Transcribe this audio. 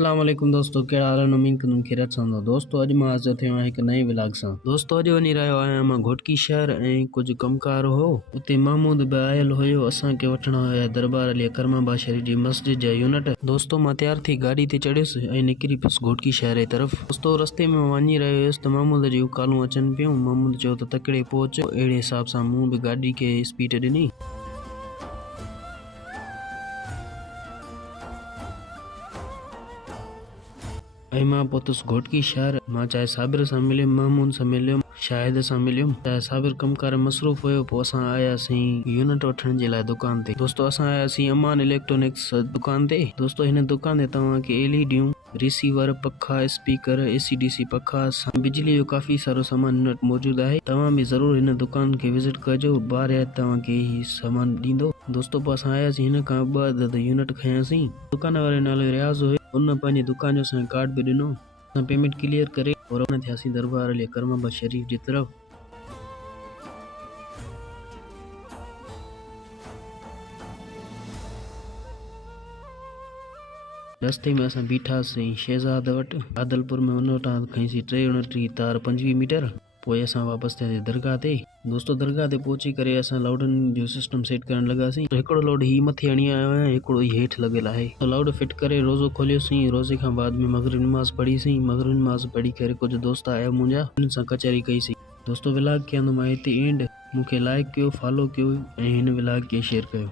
अस्सलाम वालेकुम दोस्तों, कहिड़ा हाल आहिनि? उमीद कंदुमि ख़ैरियत सां हूंदो। दोस्तों अॼु मां हाज़िर थियो आहियां हिकु नए व्लॉग सां। दोस्तों अॼु वञी रहियो आहियां मां घोटकी शहर ऐं कुझु कमकार हो उते महमूद बि आयल हुयो। असांखे वठण हुया दरबार अली करमाबा शरीफ जी मस्जिद जा यूनिट। दोस्तों मां तैयार थी गाॾी ते चढ़ियुसि ऐं निकिरी पियुसि घोटकी शहर जी तरफ़। दोस्तों रस्ते में वञी रहियो हुयुसि त महमूद जूं कालूं अचनि पियूं। महमूद चयो त तकिड़े पहुच। अहिड़े हिसाब सां मूं बि गाॾी खे स्पीड ॾिनी। ऐं मां पहुतुसि घोटकी शहर। मां चाहे साबिर सां मिलियुमि, महमूद सां मिलियुमि, शाहिद सां मिलियुमि। चाहे साबिर कमकार मसरूफ़ हुयो। पोइ असां आयासीं यूनिट वठण जे लाइ दुकान ते। दोस्तों असां आयासीं अमान इलेक्ट्रॉनिक्स दुकान ते। दोस्तों हिन दुकान ते तव्हांखे एलईडियूं, रिसीवर, पखा, स्पीकर, एसीडीसी पखा, बिजली जो काफ़ी सारो सामान यूनिट मौजूद आहे। तव्हां बि ज़रूर हिन दुकान खे विज़िट कजो। ॿार तव्हांखे ही सामान ॾींदो। दोस्तों पोइ असां आयासीं हिन खां ॿ यूनिट खयासीं। दुकान वारे नालो रियाज़ हुयो। उन पंहिंजी दुकान जो असांखे कार्ड बि ॾिनो। असां पेमेंट क्लियर करे और रवाना थियासीं दरबार अली करमाबा शरीफ जी तरफ़। रस्ते में असां बीठासीं शहजाद वटि आदलपुर में। उन वटां खईंसीं 3 यूनिट जी तार 25 मीटर। पोइ असां वापसि थियासीं दरगाह ते। दोस्तों दरगाह ते पहुची करे असां लाउडन जो सिस्टम सेट करण लॻासीं। हिकिड़ो लाउड ही मथे हणी आयो आहे, हिकिड़ो ही हेठि लॻियल आहे। लाउड फिट करे रोज़ो खोलियोसीं। रोज़े खां बाद में मगरिब नमाज़ पढ़ीसीं। मगरिब नमाज़ पढ़ी करे कुझु दोस्त आया मुंहिंजा, हुन सां कचहरी कईसीं। दोस्तों व्लॉग खे अंदि मां हिते एंड। मूंखे लाइक कयो, फॉलो कयो ऐं हिन व्लॉग खे शेयर कयो।